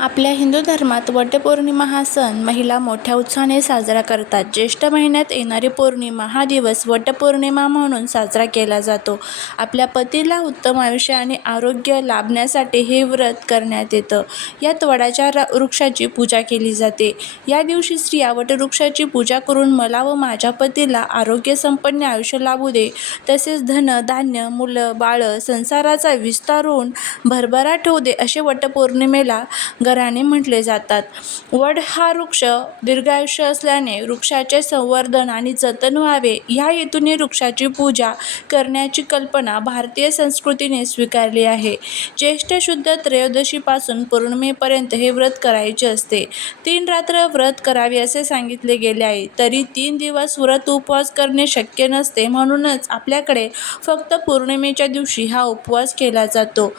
आपल्या हिंदू धर्मात वटपौर्णिमा हा सण महिला मोठ्या उत्साहाने साजरा करतात. ज्येष्ठ महिन्यात येणारी पौर्णिमा हा दिवस वटपौर्णिमा म्हणून साजरा केला जातो. आपल्या पतीला उत्तम आयुष्य आणि आरोग्य लाभण्यासाठी हे व्रत करण्यात येतं. यात वडाच्या वृक्षाची पूजा केली जाते. या दिवशी स्त्रिया वटवृक्षाची पूजा करून मला व माझ्या पतीला आरोग्यसंपन्न आयुष्य लाभू दे, तसेच धन, धान्य, मुलं बाळं, संसाराचा विस्तार होऊन भरभराट होऊ दे, असे वटपौर्णिमेला गाऱ्हाणे म्हटले जातात. वड हा वृक्ष दीर्घायुष्य असल्याने वृक्षाचे संवर्धन आणि जतन व्हावे, ह्या हेतूने वृक्षाची पूजा करण्याची कल्पना भारतीय संस्कृतीने स्वीकारली आहे. ज्येष्ठ शुद्ध त्रयोदशीपासून पौर्णिमेपर्यंत हे व्रत करायचे असते. तीन रात्र व्रत करावे असे सांगितले गेले आहे. तरी तीन दिवस व्रत उपवास करणे शक्य नसते, म्हणूनच आपल्याकडे फक्त पौर्णिमेच्या दिवशी हा उपवास केला जातो.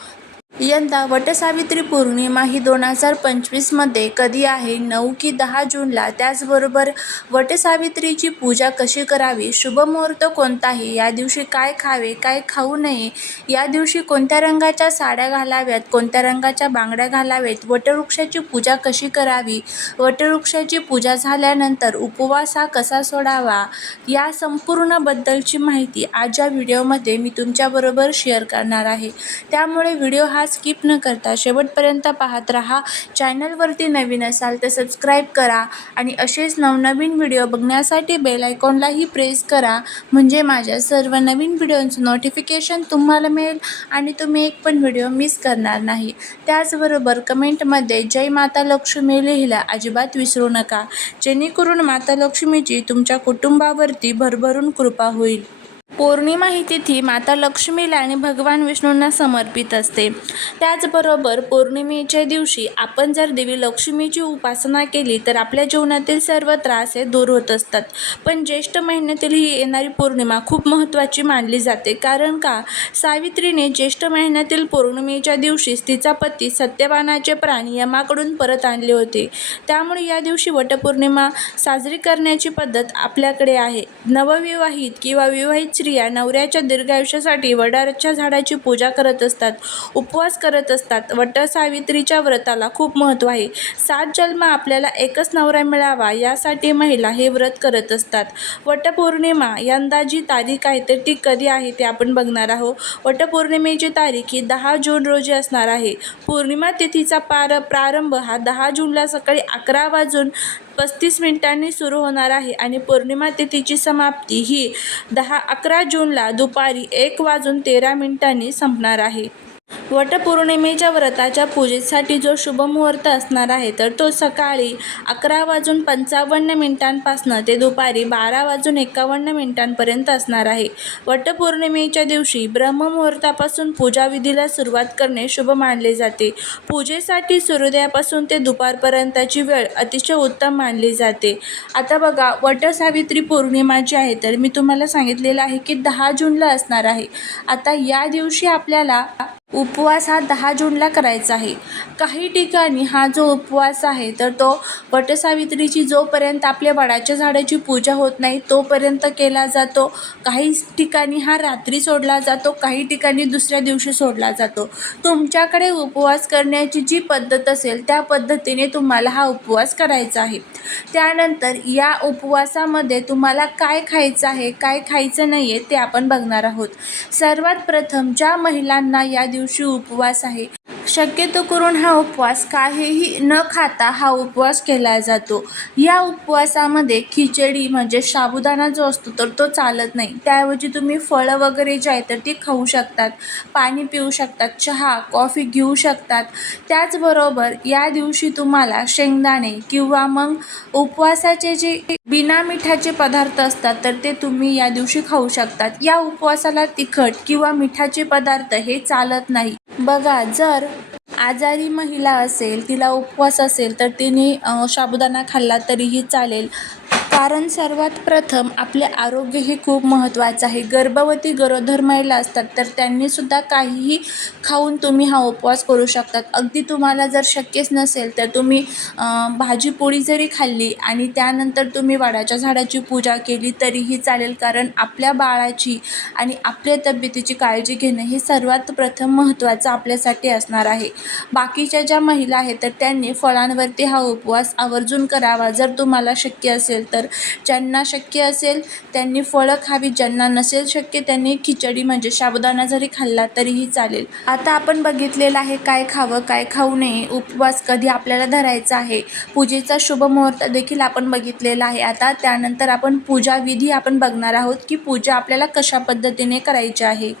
यंदा वटसावित्री पौर्णिमा ही दोन हजार पंचवीसमध्ये कधी आहे? नऊ की दहा जूनला? त्याचबरोबर वटसावित्रीची पूजा कशी करावी? शुभ मुहूर्त कोणताही या दिवशी काय खावे, काय खाऊ नये? या दिवशी कोणत्या रंगाच्या साड्या घालाव्यात, कोणत्या रंगाच्या बांगड्या घालाव्यात? वटवृक्षाची पूजा कशी करावी? वटवृक्षाची पूजा झाल्यानंतर उपवास हा कसा सोडावा? या संपूर्णबद्दलची माहिती आज या व्हिडिओमध्ये मी तुमच्याबरोबर शेअर करणार आहे. त्यामुळे व्हिडिओ हा स्किप न करता शेवटपर्यंत पाहत राहा. चॅनलवरती नवीन असाल तर सबस्क्राईब करा आणि असेच नवनवीन व्हिडिओ बघण्यासाठी बेल आयकॉनलाही प्रेस करा, म्हणजे माझ्या सर्व नवीन व्हिडिओंचं नोटिफिकेशन तुम्हाला मिळेल आणि तुम्ही एक पण व्हिडिओ मिस करणार नाही. त्याचबरोबर कमेंटमध्ये जय माता लक्ष्मी लिहिला अजिबात विसरू नका, जेणेकरून माता लक्ष्मीची तुमच्या कुटुंबावरती भरभरून कृपा होईल. पौर्णिमा ही तिथी माता लक्ष्मीला आणि भगवान विष्णूंना समर्पित असते. त्याचबरोबर पौर्णिमेच्या दिवशी आपण जर देवी लक्ष्मीची उपासना केली तर आपल्या जीवनातील सर्व त्रास हे दूर होत असतात. पण ज्येष्ठ महिन्यातील ही येणारी पौर्णिमा खूप महत्त्वाची मानली जाते. कारण का? सावित्रीने ज्येष्ठ महिन्यातील पौर्णिमेच्या दिवशीच तिचा पती सत्यवानाचे प्राण यमाकडून परत आणले होते. त्यामुळे या दिवशी वटपौर्णिमा साजरी करण्याची पद्धत आपल्याकडे आहे. नवविवाहित किंवा विवाहित स्त्रिया नवऱ्याच्या दीर्घायुष्यासाठी वडाच्या झाडाची पूजा करत असतात, उपवास करत असतात. वटसावित्रीच्या व्रताला खूप महत्त्व आहे. सात जन्म आपल्याला एकच नवरा मिळावा, यासाठी महिला हे व्रत करत असतात. वटपौर्णिमा यंदा जी तारीख आहे, तर ती कधी आहे ते आपण बघणार आहोत. वटपौर्णिमेची तारीख ही दहा जून रोजी असणार आहे. पौर्णिमा तिथीचा पार प्रारंभ हा दहा जूनला सकाळी अकरा वाजून पस्तीस मिनिटांनी सुरू होणार आहे आणि पौर्णिमा तिथीची समाप्ती ही दहा अकरा जूनला दुपारी एक वाजून तेरा मिनिटांनी संपणार आहे. वटपौर्णिमेच्या व्रताच्या पूजेसाठी जो शुभ मुहूर्त असणार आहे, तर तो सकाळी अकरा वाजून पंचावन्न मिनिटांपासनं ते दुपारी बारा वाजून एकावन्न मिनिटांपर्यंत असणार आहे. वटपौर्णिमेच्या दिवशी ब्रह्ममुहूर्तापासून पूजाविधीला सुरुवात करणे शुभ मानले जाते. पूजेसाठी सूर्योदयापासून ते दुपारपर्यंतची वेळ अतिशय उत्तम मानली जाते. आता बघा, वटसावित्री पौर्णिमा जी आहे, तर मी तुम्हाला सांगितलेलं आहे की दहा जूनला असणार आहे. आता या दिवशी आपल्याला उपवास हा दहा जूनला करायचा आहे. काही ठिकाणी हा जो उपवास आहे, तर तो वटसावित्रीची जोपर्यंत आपल्या वडाच्या झाडाची पूजा होत नाही, तोपर्यंत केला जातो. काही ठिकाणी हा रात्री सोडला जातो, काही ठिकाणी दुसऱ्या दिवशी सोडला जातो. तुमच्याकडे उपवास करण्याची जी पद्धत असेल, त्या पद्धतीने तुम्हाला हा उपवास करायचा आहे. त्यानंतर या उपवासामध्ये तुम्हाला काय खायचं आहे, काय खायचं नाही आहे, ते आपण बघणार आहोत. सर्वात प्रथम ज्या महिलांना या दिवशी दिवशी उपवास आहे. शक्यतो करून हा उपवास काहीही न खाता हा उपवास केला जातो. या उपवासामध्ये खिचडी म्हणजे साबुदाणा जो असतो, तर तो चालत नाही. त्याऐवजी तुम्ही फळं वगैरे जे आहे, तर ती खाऊ शकतात, पाणी पिऊ शकतात, चहा, कॉफी घेऊ शकतात. त्याचबरोबर या दिवशी तुम्हाला शेंगदाणे किंवा मग उपवासाचे जे बिना मिठाचे पदार्थ असतात, तर ते तुम्ही या दिवशी खाऊ शकतात. या उपवासाला तिखट किंवा मिठाचे पदार्थ हे चालत नाही. बघा, जर आजारी महिला असेल, तिला उपवास असेल, तर तिने साबुदाणा खाल्ला तरीही चालेल. कारण सर्वात प्रथम आपले आरोग्य हे खूप महत्त्वाचं आहे. गर्भवती गरोदर महिला असतात तर त्यांनीसुद्धा काहीही खाऊन तुम्ही हा उपवास करू शकतात. अगदी तुम्हाला जर शक्यच नसेल तर तुम्ही भाजी पोळी जरी खाल्ली आणि त्यानंतर तुम्ही वडाच्या झाडाची पूजा केली तरीही चालेल. कारण आपल्या बाळाची आणि आपल्या तब्येतीची काळजी घेणं हे सर्वात प्रथम महत्त्वाचं आपल्यासाठी असणार आहे. बाकीच्या ज्या महिला आहेत तर त्यांनी फळांवरती हा उपवास आवर्जून करावा. जर तुम्हाला शक्य असेल तर ज्यांना शक्य असेल त्यांनी फळं खावी ज्यांना नसेल शक्य त्यांनी खिचडी म्हणजे साबुदाणा जरी खाल्ला तरीही चालेल. आता आपण बघितलेलं आहे काय खावं काय खाऊ नये उपवास कधी आपल्याला धरायचा आहे पूजेचा शुभ मुहूर्त देखील आपण बघितलेला आहे. आता त्यानंतर आपण पूजा विधी आपण बघणार आहोत की पूजा आपल्याला कशा पद्धतीने करायची आहे.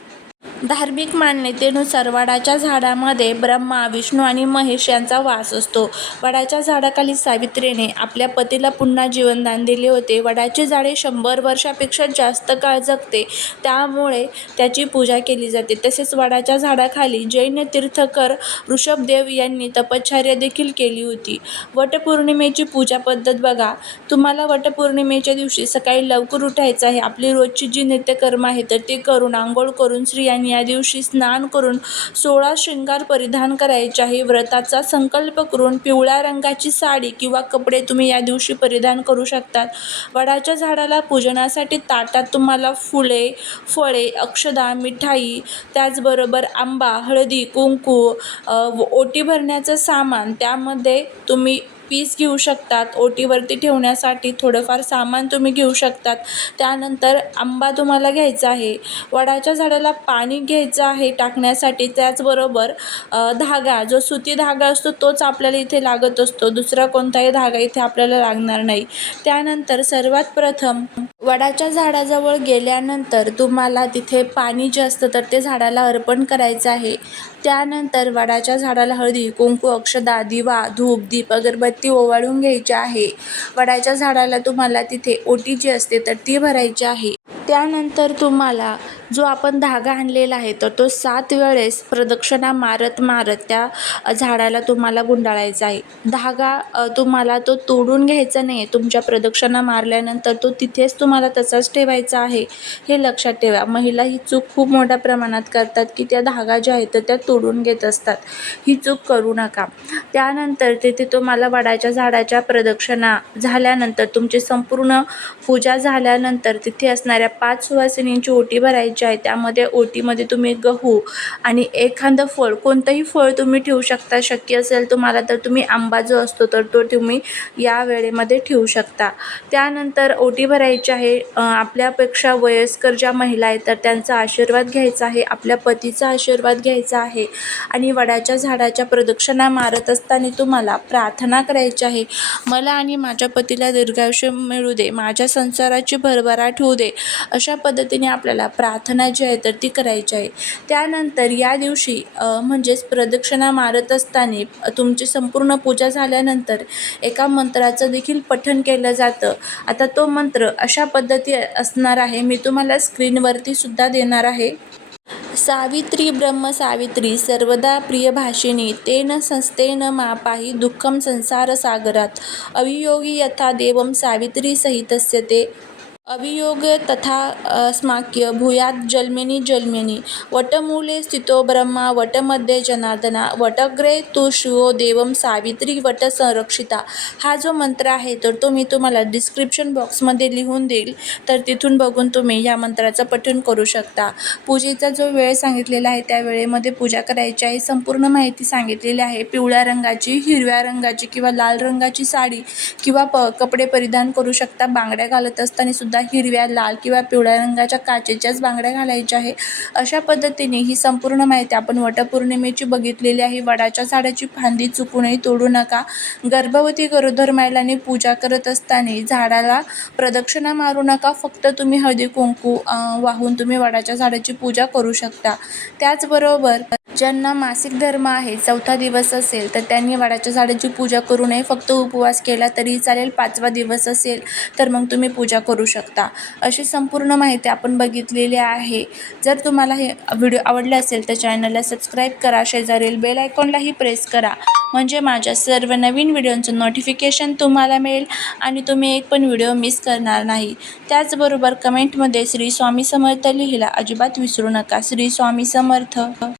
धार्मिक मान्यतेनुसार वडाच्या झाडामध्ये ब्रह्मा विष्णू आणि महेश यांचा वास असतो. वडाच्या झाडाखाली सावित्रीने आपल्या पतीला पुन्हा जीवनदान दिले होते. वडाचे झाडे शंभर वर्षापेक्षा जास्त काळ जगते त्यामुळे त्याची पूजा केली जाते. तसेच वडाच्या झाडाखाली जैन तीर्थकर ऋषभदेव यांनी तपश्चर्या देखील केली होती. वटपौर्णिमेची पूजा पद्धत बघा. तुम्हाला वटपौर्णिमेच्या दिवशी सकाळी लवकर उठायचं आहे. आपली रोजची जी नित्यकर्म आहे तर ते करून आंघोळ करून स्त्रियांनी या दिवशी स्नान करून सोळा शृंगार परिधान करायचे आहे व्रताचा संकल्प करून पिवळ्या रंगाची साडी किंवा कपडे तुम्ही या दिवशी परिधान करू शकतात. वडाच्या झाडाला पूजनासाठी ताटात तुम्हाला फुले फळे अक्षदा मिठाई त्याचबरोबर आंबा हळदी कुंकू ओटी भरण्याचं सामान त्यामध्ये तुम्ही पीस घेऊ शकतात. ओटीवरती ठेवण्यासाठी थोडंफार सामान तुम्ही घेऊ शकतात. त्यानंतर आंबा तुम्हाला घ्यायचा आहे. वडाच्या झाडाला पाणी घ्यायचं आहे टाकण्यासाठी. त्याचबरोबर धागा. जो सुती धागा असतो तोच आपल्याला इथे लागत असतो. दुसरा कोणताही धागा इथे आपल्याला लागणार नाही. त्यानंतर सर्वात प्रथम वडाच्या झाडाजवळ गेल्यानंतर तुम्हाला तिथे पाणी जे असतं तर ते झाडाला अर्पण करायचं आहे. त्यानंतर वडाच्या झाडाला हळदी कुंकू अक्षदा दिवा धूप दीप अगरबत्ती ती ओवाळून घ्यायची आहे. वडाच्या झाडाला तुम्हाला तिथे ओटी जी असते तर ती भरायची आहे. त्यानंतर तुम्हाला जो आपण धागा आणलेला आहे तर तो सात वेळेस प्रदक्षिणा मारत मारत त्या झाडाला तुम्हाला गुंडाळायचा आहे. धागा तुम्हाला तो तोडून घ्यायचा नाही आहे तुमच्या प्रदक्षिणा मारल्यानंतर तो तिथेच तुम्हाला तसाच ठेवायचा आहे. हे लक्षात ठेवा. महिला ही चूक खूप मोठ्या प्रमाणात करतात की त्या धागा ज्या आहेत तर त्या तोडून घेत असतात. ही चूक करू नका. त्यानंतर तिथे तुम्हाला वडाच्या झाडाच्या प्रदक्षिणा झाल्यानंतर तुमची संपूर्ण पूजा झाल्यानंतर तिथे असणाऱ्या पाच सुवासिनींची ओटी भरायची आहे त्यामध्ये ओटीमध्ये तुम्ही गहू आणि एखादं फळ कोणतंही फळ तुम्ही ठेवू शकता शक्य असेल तुम्हाला तर तुम्ही आंबा जो असतो तर तो तुम्ही या वेळेमध्ये ठेवू शकता. त्यानंतर ओटी भरायची आहे आपल्यापेक्षा वयस्कर ज्या महिला आहेत तर त्यांचा आशीर्वाद घ्यायचा आहे आपल्या पतीचा आशीर्वाद घ्यायचा आहे आणि वडाच्या झाडाच्या प्रदक्षिणा मारत असताना तुम्हाला प्रार्थना करायची आहे मला आणि माझ्या पतीला दीर्घायुष्य मिळू दे माझ्या संसाराची भरभराट होऊ दे अशा पद्धतीने आपल्याला प्रार्थना जी आहे तर ती करायची आहे. त्यानंतर या दिवशी म्हणजेच प्रदक्षिणा मारत असताना तुमची संपूर्ण पूजा झाल्यानंतर एका मंत्राचं देखील पठण केलं जातं. आता तो मंत्र अशा पद्धती असणार आहे. मी तुम्हाला स्क्रीनवरती सुद्धा देणार आहे. सावित्री ब्रह्म सावित्री सर्वदा प्रियभाषिणी तेन संस्थेन मापाही दुःखम संसारसागरात. अवियोगी यथा देवम सावित्री सहितस्य ते. अवियोग तथा अस्माक्य भूयात जलमिनी जन्मनी वटमूले स्थितो ब्रह्मा वटमध्ये जनार्दना वटग्रे तू शिवो देवम सावित्री वट संरक्षिता. हा जो मंत्र आहे तर तो मी तुम्हाला डिस्क्रिप्शन बॉक्समध्ये लिहून देईल. तर तिथून बघून तुम्ही या मंत्राचं पठण करू शकता. पूजेचा जो वेळ सांगितलेला आहे त्या वेळेमध्ये पूजा करायची आहे. संपूर्ण माहिती सांगितलेली आहे. पिवळ्या रंगाची हिरव्या रंगाची किंवा लाल रंगाची साडी किंवा प कपडे परिधान करू शकता. बांगड्या घालत असताना सुद्धा हिरव्या लाल किंवा पिवळ्या रंगाच्या काचेच्याच बांगड्या घालायच्या आहे. अशा पद्धतीने ही संपूर्ण माहिती आपण वटपौर्णिमेची बघितलेली आहे. वडाच्या झाडाची फांदी चुकूनही तोडू नका. गर्भवती गरोदर महिलांनी पूजा करत असताना झाडाला प्रदक्षिणा मारू नका. फक्त तुम्ही हळदी कुंकू वाहून तुम्ही वडाच्या झाडाची पूजा करू शकता. त्याचबरोबर ज्यांना मासिक धर्म आहे चौथा दिवस असेल तर त्यांनी वडाच्या झाडाची पूजा करू नये. फक्त उपवास केला तरी चालेल पाचवा दिवस असेल तर मग तुम्ही पूजा करू शकता. अशी संपूर्ण माहिती आपण बघितलेली आहे. जर तुम्हाला हे व्हिडिओ आवडले असेल तर चॅनलला सबस्क्राईब करा. शेजारील बेल आयकॉनलाही प्रेस करा. म्हणजे माझ्या सर्व नवीन व्हिडिओंचं नोटिफिकेशन तुम्हाला मिळेल आणि तुम्ही एक पण व्हिडिओ मिस करणार नाही. त्याचबरोबर कमेंटमध्ये श्री स्वामी समर्थ लिहिला. अजिबात विसरू नका. श्री स्वामी समर्थ.